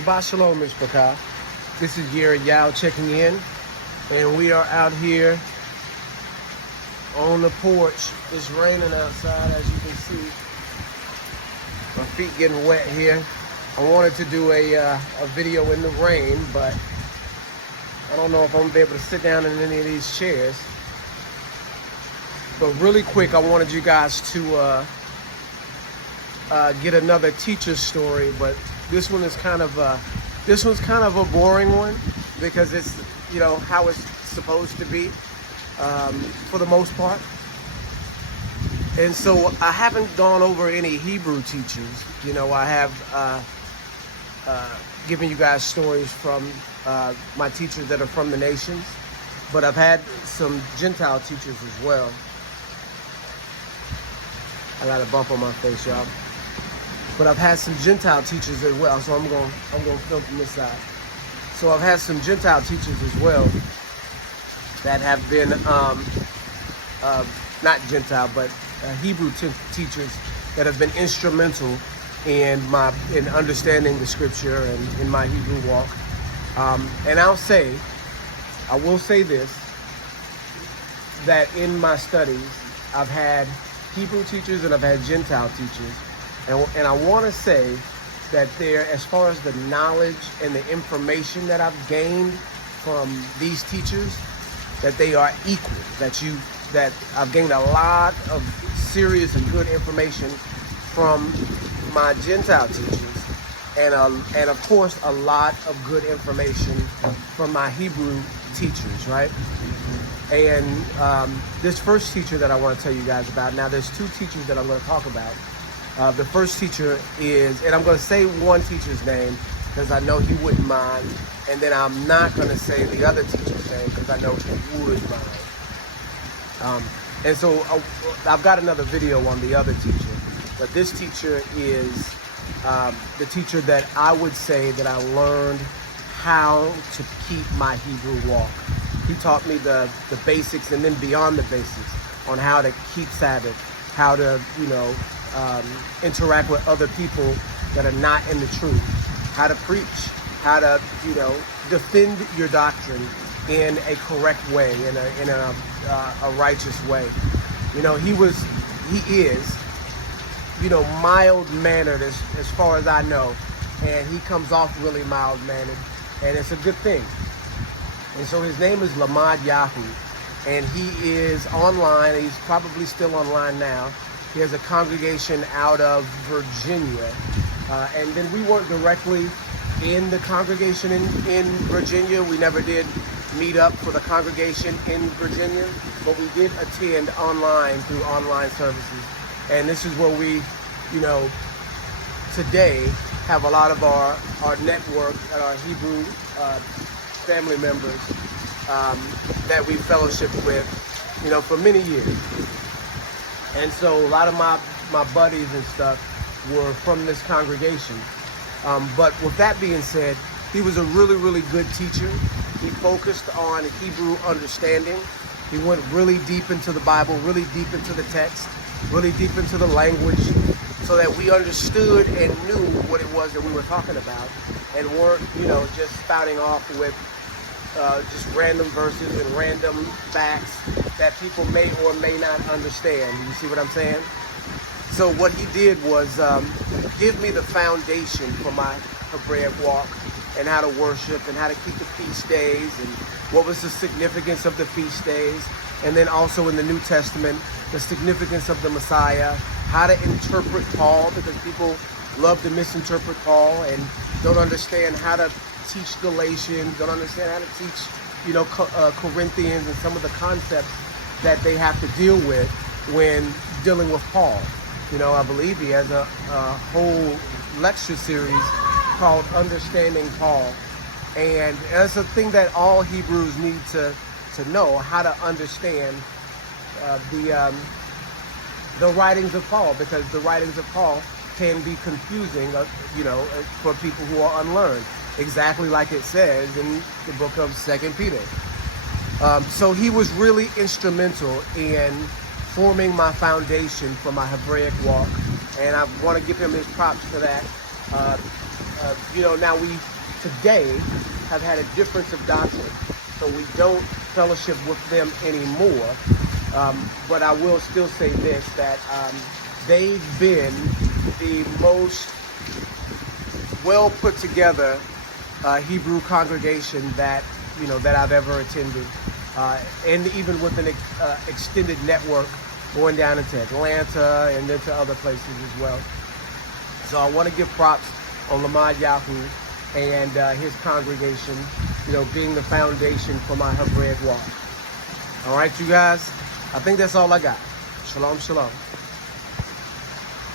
Shabbat Shalom, Mishpachah. This is Yeri Yao checking in, and we are out here on the porch. It's raining outside, as you can see. My feet getting wet here. I wanted to do a video in the rain, but I don't know if I'm gonna be able to sit down in any of these chairs. But really quick, I wanted you guys to get another teacher story, but this one's kind of a boring one because it's, you know, how it's supposed to be for the most part. And so I haven't gone over any Hebrew teachers. You know, I have given you guys stories from my teachers that are from the nations, but I've had some Gentile teachers as well. I got a bump on my face, y'all. But I've had some Gentile teachers as well, so I'm going to film from this side. So I've had some Gentile teachers as well that have been not Gentile, but Hebrew teachers that have been instrumental in understanding the scripture and in my Hebrew walk. And I will say this, that in my studies, I've had Hebrew teachers and I've had Gentile teachers. And I want to say that as far as the knowledge and the information that I've gained from these teachers, that they are equal. That I've gained a lot of serious and good information from my Gentile teachers, and of course a lot of good information from my Hebrew teachers, right? And this first teacher that I want to tell you guys about. Now, there's two teachers that I'm going to talk about. The first teacher is, and I'm going to say one teacher's name because I know he wouldn't mind, and then I'm not going to say the other teacher's name because I know he would mind. And so I've got another video on the other teacher, but this teacher is the teacher that I would say that I learned how to keep my Hebrew walk. He taught me the basics and then beyond the basics on how to keep Sabbath, how to, interact with other people that are not in the truth, how to preach, how to, defend your doctrine in a correct way, in a righteous way. He is, mild-mannered as far as I know, and he comes off really mild-mannered, and it's a good thing. And so his name is Lamad Yahoo, and he is online. He's probably still online now. He has a congregation out of Virginia. And then we weren't directly in the congregation in Virginia. We never did meet up for the congregation in Virginia, but we did attend online through online services. And this is where we, today have a lot of our network and our Hebrew family members that we fellowship with, for many years. And so a lot of my buddies and stuff were from this congregation. But with that being said, he was a really, really good teacher. He focused on Hebrew understanding. He went really deep into the Bible, really deep into the text, really deep into the language, so that we understood and knew what it was that we were talking about, and weren't, just spouting off with just random verses and random facts that people may or may not understand. You see what I'm saying? So what he did was give me the foundation for my Hebraic walk and how to worship and how to keep the feast days and what was the significance of the feast days. And then also in the New Testament, the significance of the Messiah, how to interpret Paul, because people love to misinterpret Paul and don't understand how to teach Galatians, don't understand how to teach, Corinthians and some of the concepts that they have to deal with when dealing with Paul. I believe he has a whole lecture series called Understanding Paul. And that's a thing that all Hebrews need to know, how to understand the writings of Paul, because the writings of Paul can be confusing, for people who are unlearned, exactly like it says in the book of 2 Peter. So he was really instrumental in forming my foundation for my Hebraic walk, and I want to give him his props for that. Now we today have had a difference of doctrine, so we don't fellowship with them anymore. But I will still say this, that they've been the most well put together Hebrew congregation that I've ever attended, and even with an extended network going down into Atlanta and then to other places as well. So I want to give props on Lamad Yahu and his congregation, being the foundation for my Hebrew walk. All right, you guys, I think that's all I got. Shalom, shalom.